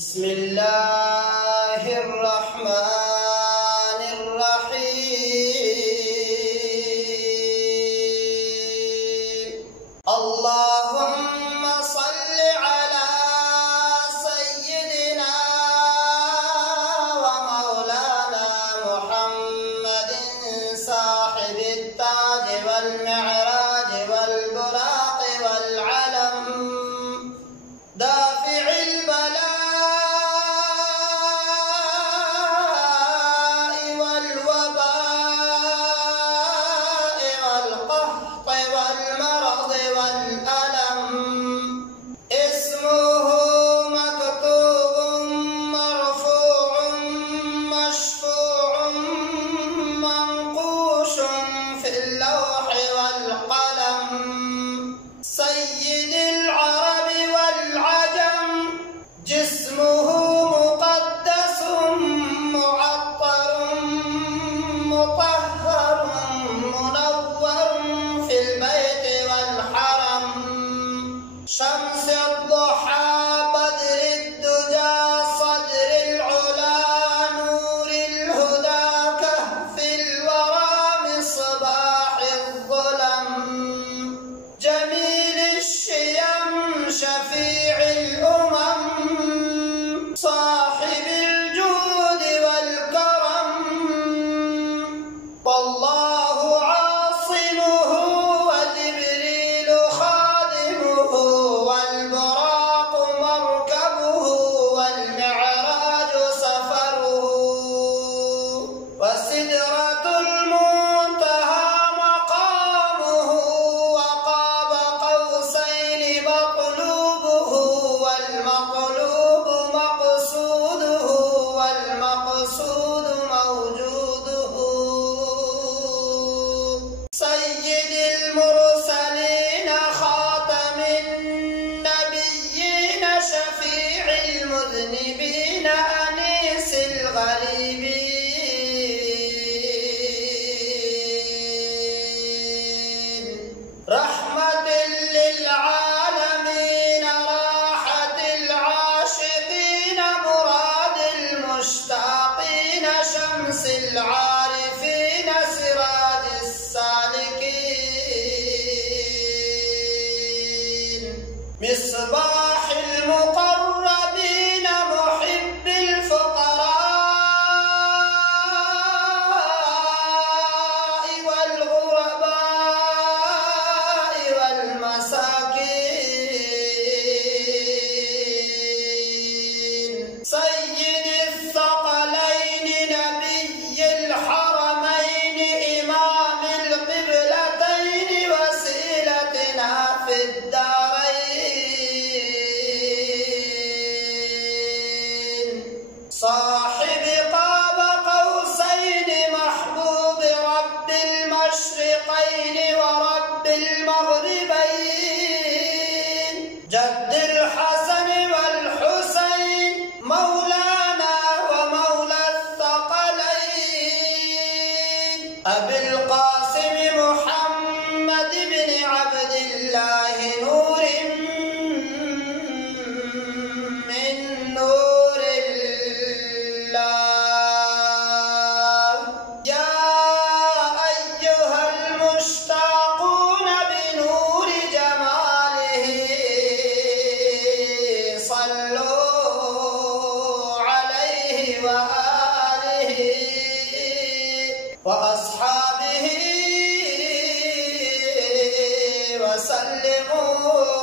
بسم الله الرحمن الرحيم. اللهم صل على سيدنا ومولانا محمد صاحب التاج والمعراج والبراق والعلم، دافع البلاء والوباء والقحط والمرض والألم، اسمه مكتوب مرفوع مشفوع منقوش في اللوح والقلم، سيد العرب والعجم، جسمه مقدس معطر مطهر منور في البيت والحرم، شمس الضحى بدر الدجى صدر العلا نور الهدى كهف الورى مصباح الظلم، جميل الشيم شفيع الأمم، صاحب الجود والكرم، والله عاصمه وجبريل خادمه والبراق مركبه والمعراج سفره، وسدرة المنتهى مقامه وقاب قوسين مطلوبه والمطلوب مقصوده والمقصود موجوده، سيد المرسلين خاتم النبيين شفيع المذنبين أنيس الغريبين، رحمة للعالمين راحة العاشقين مراد المشتاقين شمس العارفين سراج السالكين، مصباح المقربين محب الفقراء والغرباء والمساكين، سيد الثقلين نبي الحرمين إمام القبلتين وسيلتنا في الدارين، صاحب قاب قوسين محبوب رب المشرقين ورب المغربين، جد الحسن والحسين مولانا ومولى الثقلين، أبي القاسم محمد بن عبد الله نور من نور الله، يا أيها المشتاقون بنور جماله صلوا عليه وآله وأصحابه وسلموا